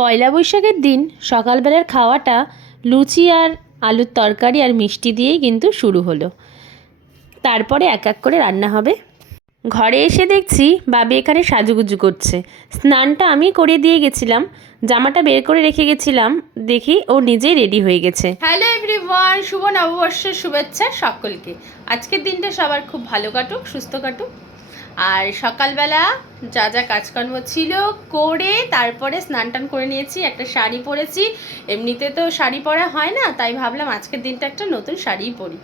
পয়লা বৈশাখের দিন সকালবেলার খাওয়াটা লুচি আর আলুর তরকারি আর মিষ্টি দিয়েই কিন্তু শুরু হলো। তারপরে এক এক করে রান্না হবে। ঘরে এসে দেখছি বাবি এখানে সাজুগুজু করছে। স্নানটা আমি করে দিয়ে গেছিলাম, জামাটা বের করে রেখে গেছিলাম, দেখি ও নিজেই রেডি হয়ে গেছে। হ্যালো এভরিওয়ান, শুভ নববর্ষের শুভেচ্ছা সকলকে। আজকের দিনটা সবার খুব ভালো কাটুক, সুস্থ কাটুক। আর সকালবেলা যা যা কাজকর্ম ছিল করে তারপরে স্নান টান করে নিয়েছি, একটা শাড়ি পরেছি। এমনিতে তো শাড়ি পরা হয় না, তাই ভাবলাম আজকের দিনটা একটা নতুন শাড়িই পরি,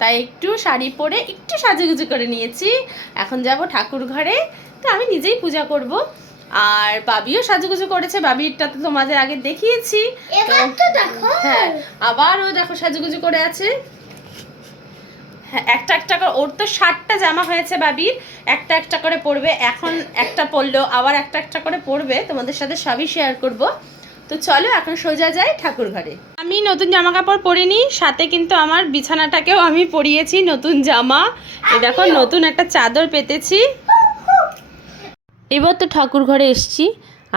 তাই একটু শাড়ি পরে একটু সাজুগুজু করে নিয়েছি। এখন যাব ঠাকুর ঘরে, তো আমি নিজেই পূজা করব। আর বাবিও সাজুগুজু করেছে, বাবিরটা তো তোমাদের আগে দেখিয়েছি। হ্যাঁ, আবারও দেখো সাজুগুজু করে আছে। হ্যাঁ, একটা একটা করে, ওর তো 7টা জামা হয়েছে বাবির, একটা একটা করে পরবে। এখন একটা পরলো, আবার একটা একটা করে পরবে, তোমাদের সাথে সবই শেয়ার করব। তো চলো এখন সোজা যাই ঠাকুর ঘরে। আমি নতুন জামা কাপড় পরিনি, সাথে কিন্তু আমার বিছানাটাকেও আমি পরিয়েছি নতুন জামা। এই দেখো নতুন একটা চাদর পেতেছি। এবার তো ঠাকুর ঘরে এসছি,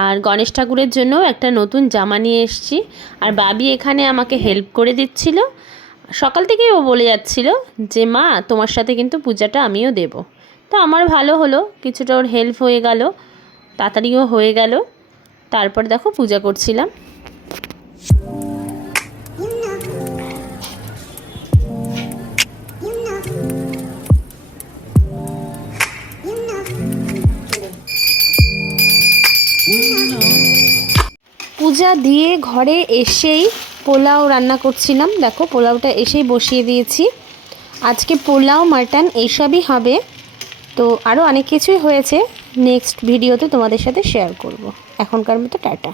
আর গণেশ ঠাকুরের জন্য একটা নতুন জামা নিয়ে এসছি। আর বাবি এখানে আমাকে হেল্প করে দিচ্ছিল। সকাল থেকেই ও বলে যাচ্ছিল যে মা তোমার সাথে কিন্তু পূজাটা আমিও দেব। তো আমার ভালো হলো, কিছুটা ওর হেল্প হয়ে গেল, তাড়াতাড়িও হয়ে গেল। তারপর দেখো পূজা করছিলাম। পূজা দিয়ে ঘরে এসেই পোলাও রান্না করছিলাম। দেখো পোলাওটা এসেই বসিয়ে দিয়েছি। আজকে পোলাও, মাটন এইসবই হবে। তো আরও অনেক কিছুই হয়েছে, নেক্সট ভিডিওতে তোমাদের সাথে শেয়ার করব। এখনকার মতো টাটা।